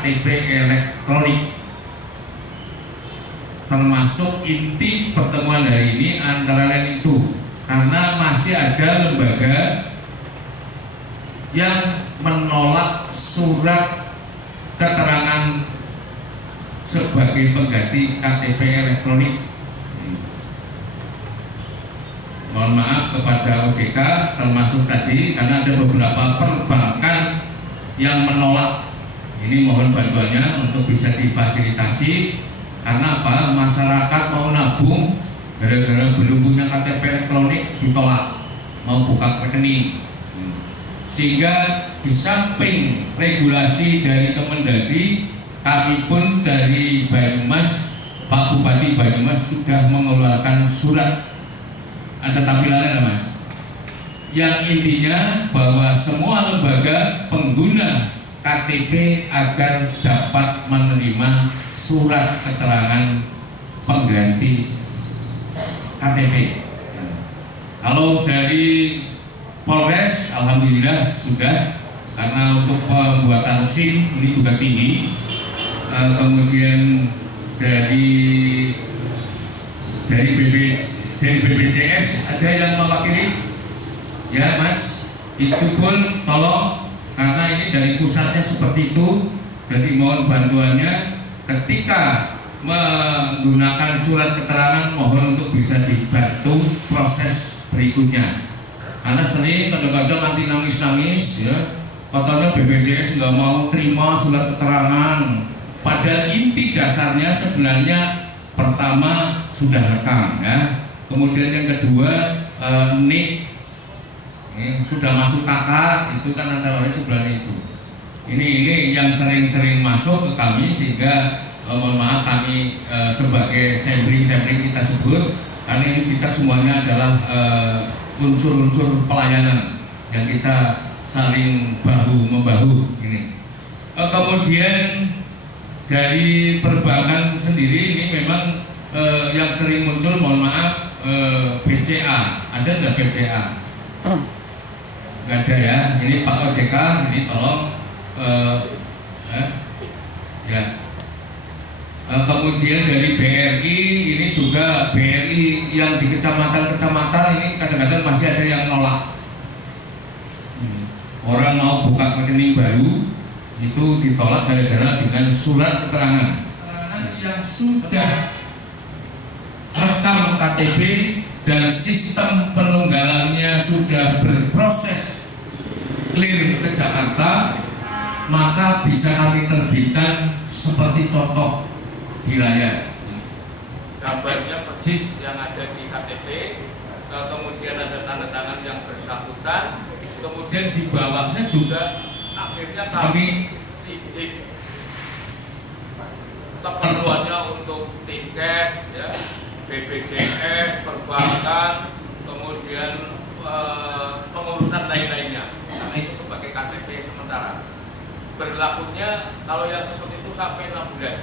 KTP elektronik. Termasuk inti pertemuan hari ini antara lain itu, karena masih ada lembaga yang menolak surat keterangan sebagai pengganti KTP elektronik. Mohon maaf kepada OJK, termasuk tadi karena ada beberapa perbankan yang menolak. Ini mohon bantuannya untuk bisa difasilitasi. Karena apa? Masyarakat mau nabung gara-gara belum punya KTP elektronik ditolak, mau buka rekening. Sehingga di samping regulasi dari Kemendagri, kami pun dari Banyumas, Pak Bupati Banyumas sudah mengeluarkan surat. Ada tampilannya Mas, yang intinya bahwa semua lembaga pengguna KTP agar dapat menerima surat keterangan pengganti KTP. Kalau dari Polres, alhamdulillah sudah, karena untuk pembuatan SIM ini juga tinggi. Kemudian dari BPJS ada yang mewakili, ya Mas, itu pun tolong, karena ini dari pusatnya seperti itu. Jadi mohon bantuannya ketika menggunakan surat keterangan, mohon untuk bisa dibantu proses berikutnya. Karena sering kadang-kadang nanti nangis-nangis ya, katanya BPJS nggak mau terima surat keterangan. Padahal inti dasarnya sebenarnya pertama sudah rekam ya, kemudian yang kedua NIK sudah masuk kakak, itu kan antara lain sebenarnya itu. Ini yang sering-sering masuk ke kami, sehingga mohon maaf kami sebagai sampling kita sebut, karena ini kita semuanya adalah unsur-unsur pelayanan yang kita saling bahu membahu ini. Kemudian dari perbankan sendiri ini memang yang sering muncul, mohon maaf, BCA. Ada nggak BCA? Nggak ada ya. Ini Pak OJK, ini tolong ya. Kemudian dari BRI, ini juga BRI yang di kecamatan-kecamatan ini kadang-kadang masih ada yang nolak. Orang mau buka rekening baru itu ditolak gara-gara dengan surat keterangan yang sudah rekam KTP dan sistem penunggalannya sudah berproses clear ke Jakarta, maka bisa kami terbitkan seperti contoh di layar. Gambarnya persis yang ada di KTP, kemudian ada tanda tangan yang bersangkutan, kemudian di bawahnya juga akhirnya kami izin keperluannya untuk tiket, ya, BPJS, perbankan, kemudian pengurusan lain-lainnya. Karena itu sebagai KTP sementara. Berlakunya kalau yang seperti itu sampai 6 bulan.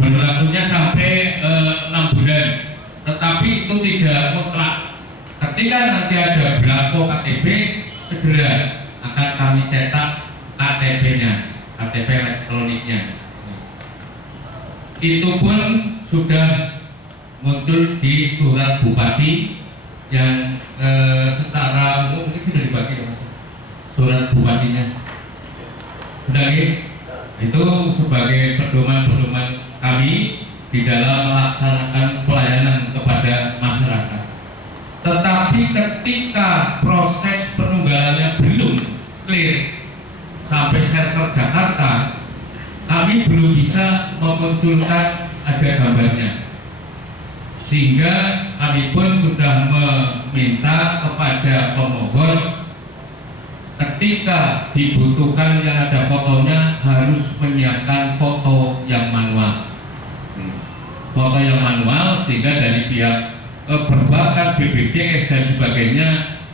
Berlakunya sampai 6 bulan, tetapi itu tidak mutlak. Ketika nanti ada belangko KTP, segera akan kami cetak KTP-nya, KTP elektroniknya. Itu pun sudah muncul di surat bupati yang secara umum ini sudah dibagi ya Mas. Surat bupatinya sudah itu sebagai pedoman-pedoman kami di dalam melaksanakan pelayanan kepada masyarakat. Tetapi ketika proses penunggalannya belum clear sampai server Jakarta, kami belum bisa memunculkan ada gambarnya. Sehingga kami pun sudah meminta kepada pemohon, ketika dibutuhkan yang ada fotonya harus menyiapkan foto yang manual. Foto yang manual, sehingga dari pihak perbankan, BPJS dan sebagainya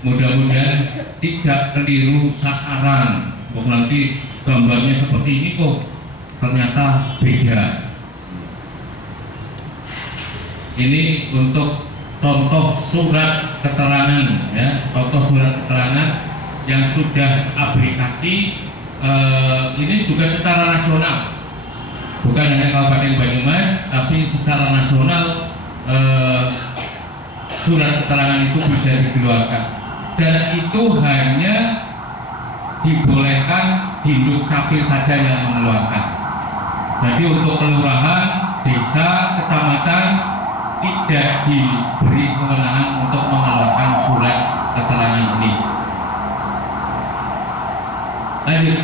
mudah-mudahan tidak keliru sasaran. Kok nanti gambarnya seperti ini kok ternyata beda. Ini untuk contoh surat keterangan, ya, contoh surat keterangan yang sudah aplikasi ini juga secara nasional, bukan hanya Kabupaten Banyumas, tapi secara nasional surat keterangan itu bisa dikeluarkan, dan itu hanya dibolehkan di Dukcapil saja yang mengeluarkan. Jadi untuk kelurahan, desa, kecamatan tidak diberi kewenangan untuk mengeluarkan surat keterangan ini. Lanjut.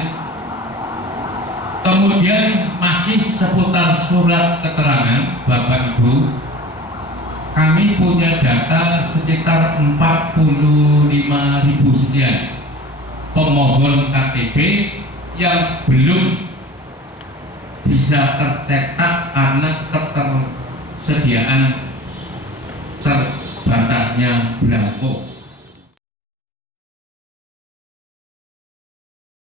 Kemudian masih seputar surat keterangan, Bapak Ibu, kami punya data sekitar 45.000 sekian pemohon KTP yang belum bisa tercetak karena ketersediaan terbatasnya belangko.